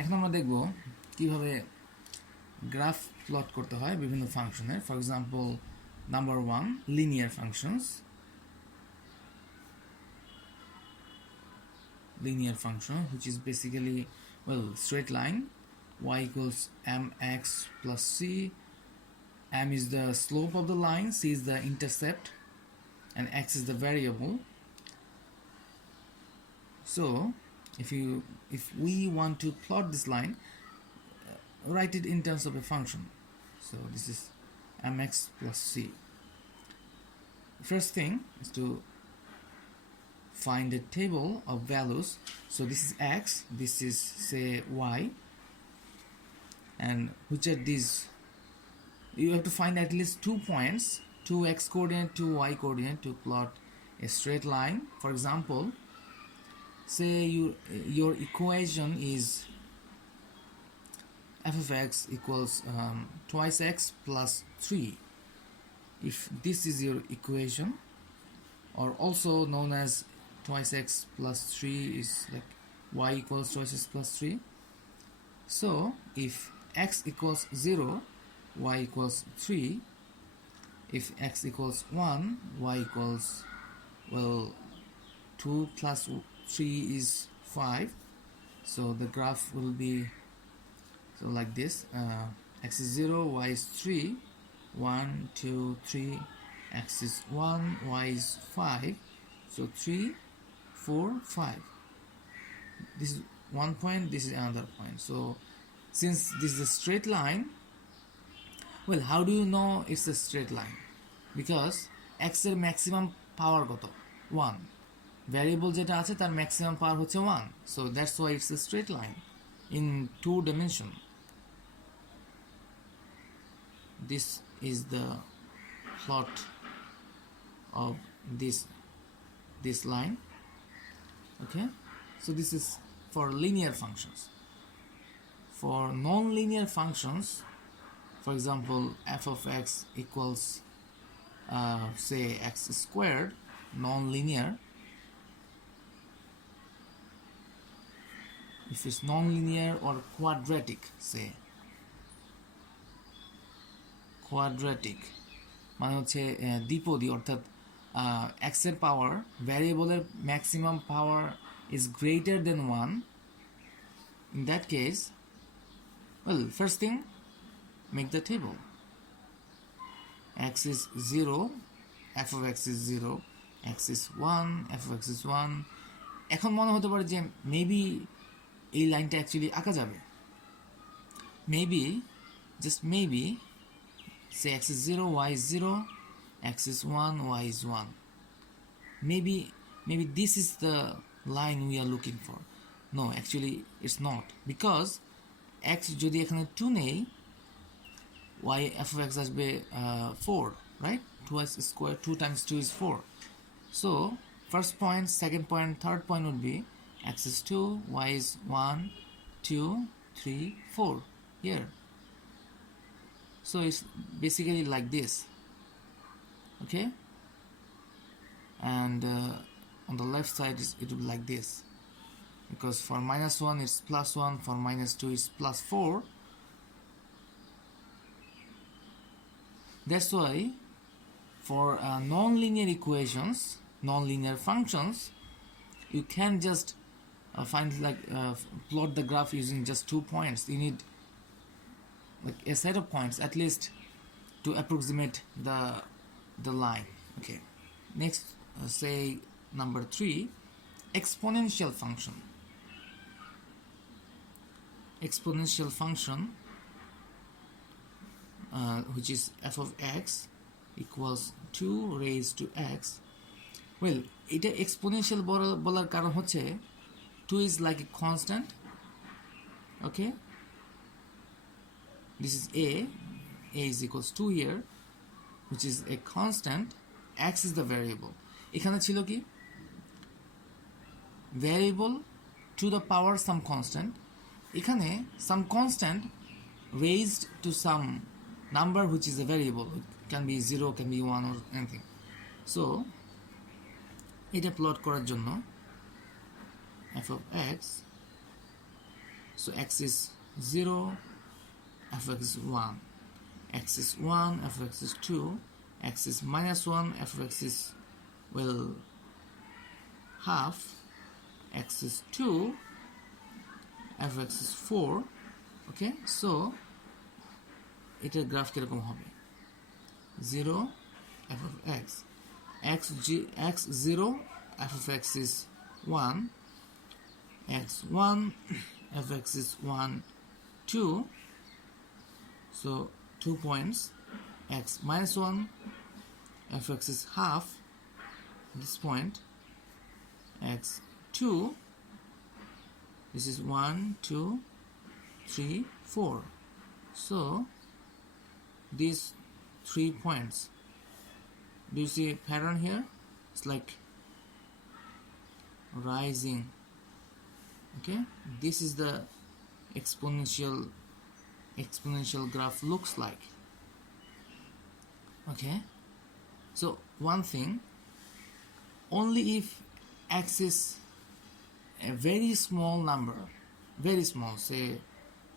এখন আমরা দেখব কিভাবে গ্রাফ প্লট করতে হয় বিভিন্ন ফাংশনের। For example, number 1, linear functions. Linear function, which is basically, well, straight line. Y equals mx plus c. M is the slope of the line, c is the intercept, and x is the variable. So if we want to plot this line, write it in terms of a function. So this is mx plus c. First thing is to find a table of values. So this is x, this is say y, and which are these? You have to find at least 2 points, 2 x coordinate, 2 y coordinate, to plot a straight line. For example, say your equation is f of x equals twice x plus 3. If this is your equation, or also known as twice x plus 3 is like y equals twice x plus 3. So if x equals 0, y equals 3. If x equals 1, y equals, well, 2 plus 3 is 5. So the graph will be so like this. X is 0, y is 3, 1, 2, 3. X is 1, y is 5. So 3, 4, 5. This is one point, this is another point. So since this is a straight line, well, how do you know it's a straight line? Because x এর maximum power কত? 1. Variable যেটা আছে তার maximum power হচ্ছে 1. So that's why it's a straight line in 2 dimension. This is the plot of this line. Okay, so this is for linear functions. For non-linear functions, for example, f of x equals say x squared, non-linear. If it's non-linear or quadratic, say quadratic মানে হচ্ছে দ্বিপদী, অর্থাৎ x এর পাওয়ার, ভ্যারিয়েবলের maximum power is greater than 1. In that case, well, first thing, make the table. X is 0, f of x is 0, x is 1, f of x is 1. এখন মনে হতে পারে যে মেবি এই লাইনটা অ্যাকচুয়ালি আঁকা যাবে, maybe, just maybe. Say x is 0, y is 0, x is 1, y is 1. Maybe this is the line we are looking for. No, actually it's not, because x যদি এখানে 2 নেই, y f of x আসবে 4, right? 2x square, 2 times 2 is 4. So first point, second point, third point would be x is 2, y is 1, 2, 3, 4 here. So it's basically like this. Okay, and on the left side it will be like this, because for -1 it's +1, for -2 it's +4. That's why for non-linear equations, non-linear functions, you can just find like plot the graph using just 2 points. You need like a set of points at least to approximate the line. Okay, next, say number 3, exponential function. Exponential function, which is f of x equals 2 raised to x. Well, এটা exponential বলার কারণ হচ্ছে 2 is like a constant. Okay, this is a is equals 2 here, which is a constant, x is the variable. এখানে ছিল কি, variable to the power some constant, এখানে some constant raised to some number which is a variable. It can be 0, can be 1 or anything. So এটা plot করার জন্য f of x, So x is 0, f(x) is 1, x is 1, f(x) is 2, x is minus 1, f(x) is, well, half, x is 2, f(x) is 4. Okay, so এটার graph কিরকম হবে? 0 f of x, x 0, f of x is 1, x 1, f of x is 1, 2. So 2 points, x minus 1, f of x is half, this point, x 2, this is 1, 2, 3, 4. So these 3 points, do you see a pattern here? It's like rising. Okay, this is the exponential graph looks like. Okay, so one thing, only if x is a very small number, very small, say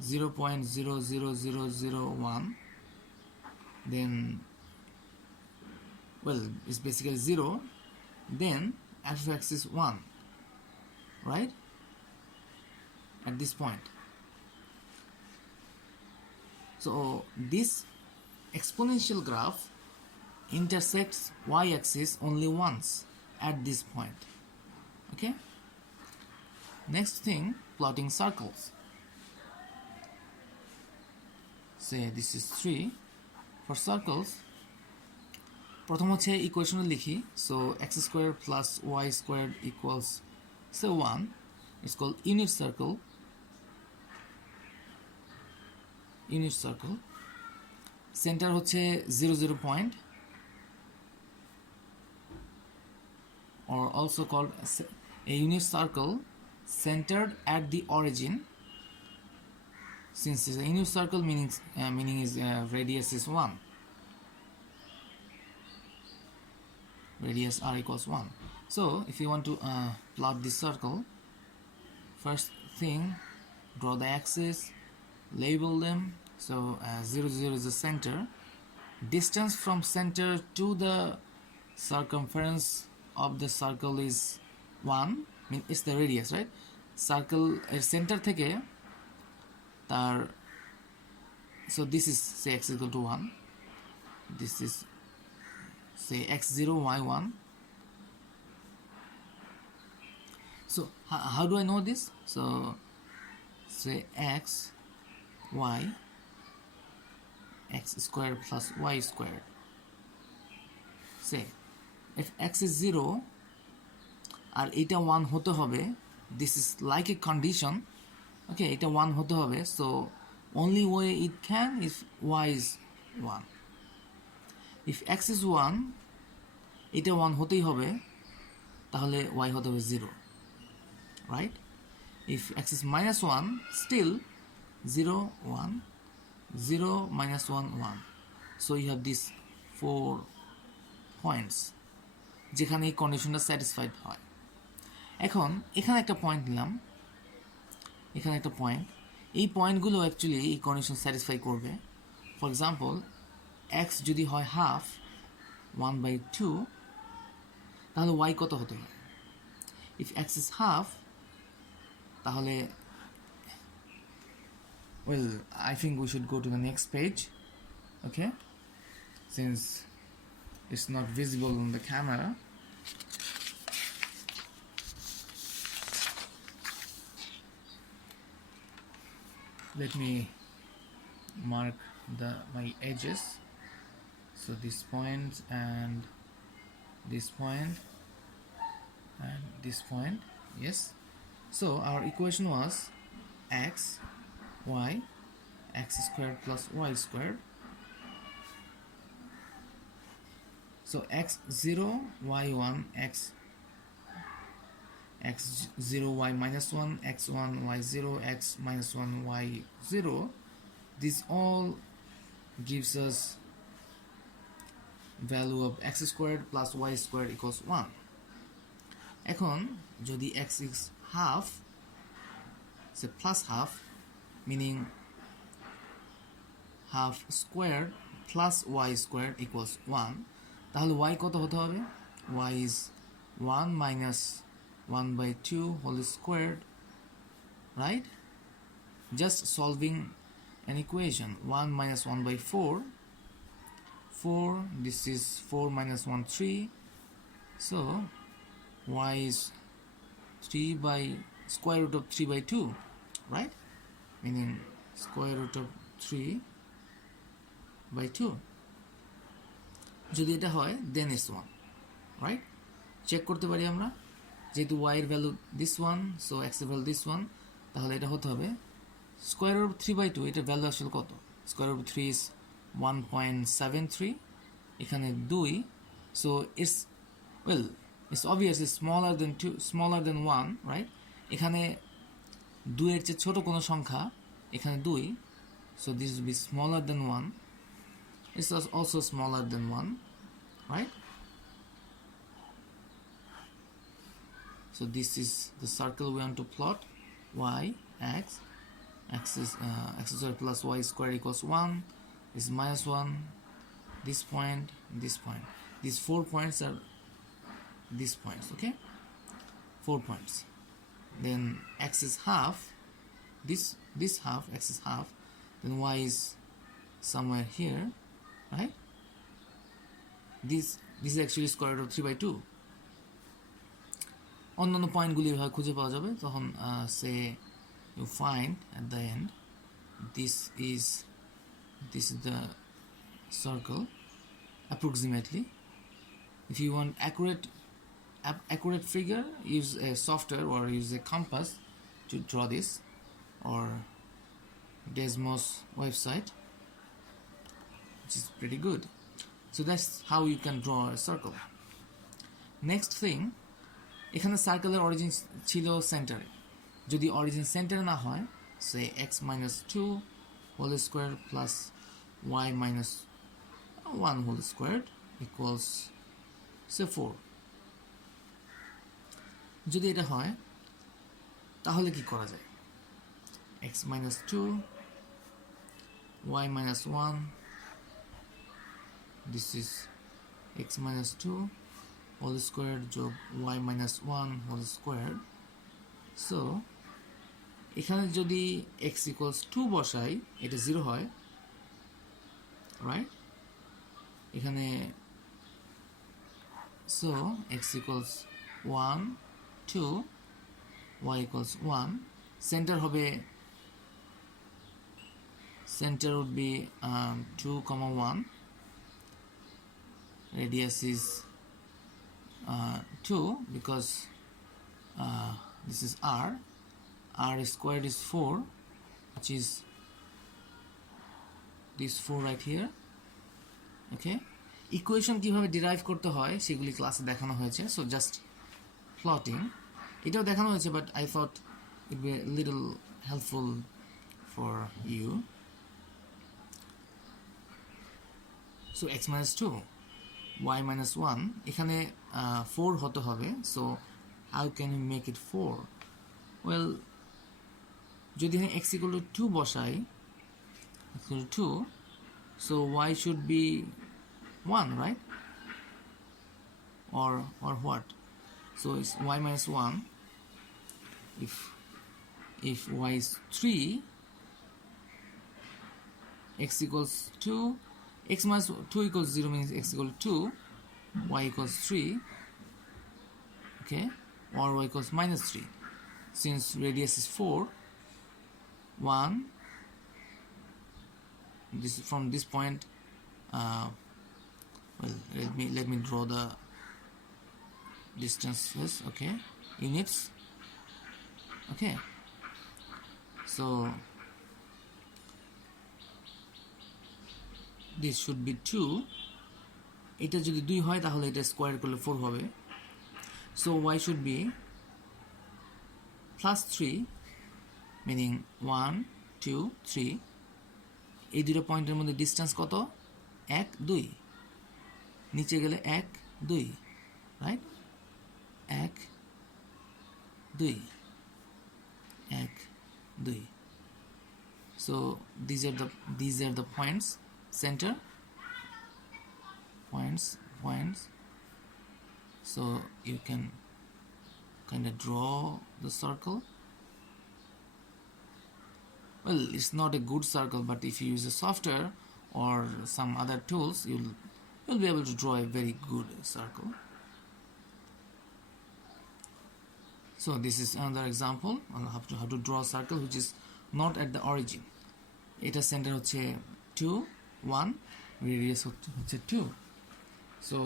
0.00001, then, well, it's basically 0, then f of x is 1, right, at this point. So this exponential graph intersects y-axis only once at this point. Okay, next thing, plotting circles. Say this is 3. For circles, প্রথম হচ্ছে ইকুয়েশনে লিখি, so x squared plus y squared equals, say 1. It's called unit circle. Center হচ্ছে 0, 0 point, or also called a unit circle centered at the origin. Since it's a unit circle, meaning is radius is 1. Radius r equals 1. So if you want to plot this circle, first thing, draw the axis, label them. So 0, 0 is the center. Distance from center to the circumference of the circle is 1. I mean, it's the radius, right? Circle center থেকে তার, so this is, say, x equal to 1, this is, say, x0, y1. So how do I know this? So say x, y, x squared plus y squared. Say if x is 0 আর এটা 1 হতে হবে, this is like a condition. Okay, এটা 1 হতে হবে, so only way it can if y is 1. If x is 1, এটা 1 হতেই হবে, তাহলে y হতে হবে 0, right? If x is minus 1, still 0, 1, 0, minus 1, 1. So you have these 4 points যেখানে এই কন্ডিশনটা স্যাটিসফাইড হয়। এখন এখানে একটা পয়েন্ট নিলাম, এখানে একটা পয়েন্ট, এই পয়েন্টগুলো অ্যাকচুয়ালি এই কন্ডিশন স্যাটিসফাই করবে। ফর এক্সাম্পল, এক্স যদি হয় হাফ 1/2, তাহলে ওয়াই কত হতে হয়? ইফ এক্স ইজ হাফ, তাহলে, well, I think we should go to the next page, okay, since it's not visible on the camera. Let me mark my edges. So this point and this point and this point. Yes, so our equation was x, y, x squared plus y squared. So x0, y1, x0, y minus 1, x1, y0, x minus 1, y0. This all gives us value of x squared plus y squared equals 1. এখন যদি x is half, say plus half, meaning half squared plus y squared equals 1. তাহলে y কত হতে হবে? Y is 1 minus 1 by 2 whole squared, right? Just solving an equation. 1 minus 1 by 4, 4, this is 4 minus 1, 3. So y is 3 by square root of 3 by 2, right? Meaning square root of 3 by 2. যদি এটা হয় then it's 1, right? Check করতে পারি আমরা, যেহেতু y এর value this one, so x এর value this one, তাহলে এটা হতে হবে square root of 3 by 2. এটার ভ্যালু আসলে কত? Square root of 3 is 1.73, এখানে 2, so it's, well, it's obvious it's smaller than 2, smaller than 1, right? এখানে 2 এর চেয়ে ছোট কোনো সংখ্যা, এখানে 2, so this will be smaller than 1. It's also smaller than 1, right? So this is the circle we want to plot. Y, x is x squared plus y squared equals 1. This is minus 1. This point, this point. These 4 points are these points, okay? 4 points. Then x is half. This half, x is half. Then y is somewhere here, right? This is actually square root of 3 by 2. অন্যান্য পয়েন্টগুলি এভাবে খুঁজে পাওয়া যাবে তখন say you find at the end this is the circle approximately. If you want accurate figure, use a software or use a compass to draw this, or Desmos website, which is pretty good. So that's how you can draw a circle. Next thing, এখানে সার্কেলের origin ছিল সেন্টারে, যদি origin সেন্টারে না হয়, সে x minus 2 whole square plus y minus 1 whole squared equals say 4. যদি এটা হয় তাহলে কি করা যায়? x minus 2 y minus 1, this is x minus 2 whole squared যোগ y minus 1 whole squared. So এখানে যদি x equals 2 বসাই, এটা 0 হয়, right? এখানে so x equals 1, 2, y equals 1. Center হবে, center would be 2, 1. Radius is 2 because this is r squared is 4, which is this 4 right here, okay? Equation কিভাবে derive করতে হয় সেগুলি ক্লাসে দেখানো হয়েছে, সো জাস্ট প্লটিং এটাও দেখানো হয়েছে, but I thought it be little helpful for you. So x minus 2 y minus 1, এখানে 4 হতে হবে, so how can you make it 4? Well, যদি এখানে x equal to 2 বসাই, equal to 2, so y should be 1, right? Or what? So it's y minus 1. If y is 3, x equals 2, x minus 2 equals 0 means x equal to 2, y equals 3, okay? Or y equals minus 3. Since radius is 4, 1, this from this point, well, let me draw the distances, okay? Units, okay? So this should be 2. এটা যদি 2 হয় তাহলে এটা square করলে 4 হবে, so y should be plus 3, meaning 1, 2, 3. এই দুটো পয়েন্টের মধ্যে ডিসটেন্স কত? 1, 2, নিচে গেলে 1, 2, right? 1, 2, 1, 2, So these are the points, center points. So you can kind of draw the circle. Well, it's not a good circle, but if you use a software or some other tools, you'll be able to draw a very good circle. So this is another example on how to draw a circle which is not at the origin. এটা center হচ্ছে 2 1, radius হচ্ছে 2. So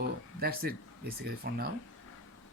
that's it basically for now.